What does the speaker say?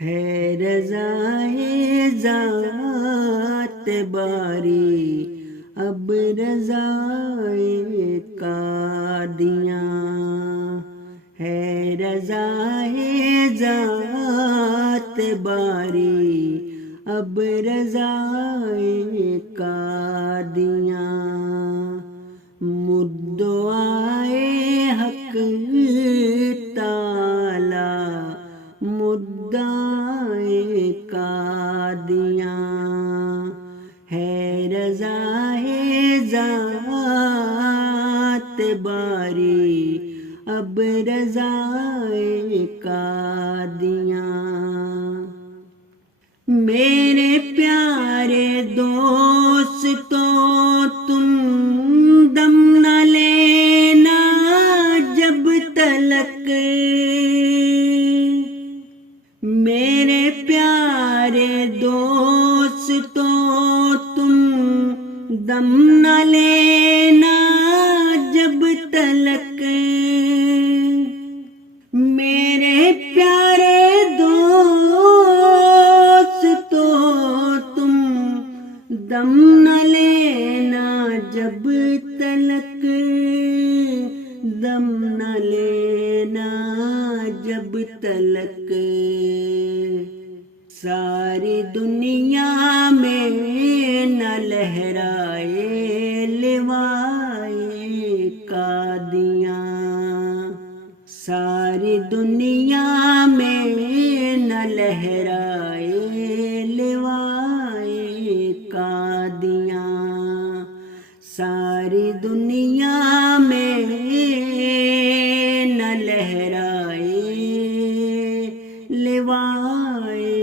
ہے رضائے ذات باری اب رضائے قادیاں، ہے رضائے ذات باری اب رضائے قادیاں، مدعائے حق تعالی مدعائے قادیاں، ہے رضائے ذات باری اب رضائے قادیاں، میرے پیارے دوستوں تم دم نہ لینا جب تلک، میرے پیارے دوستوں تم دم نہ لینا جب تلک، میرے پیارے دوستوں تم دم نہ لینا جب تلک، دم نہ لینا جب تلک، ساری دنیا میں نہ لہرائے لوائے قادیاں، ساری دنیا میں نہ لہرائے لوائے قادیاں، ساری دنیا میں نہ لہرائے لوائے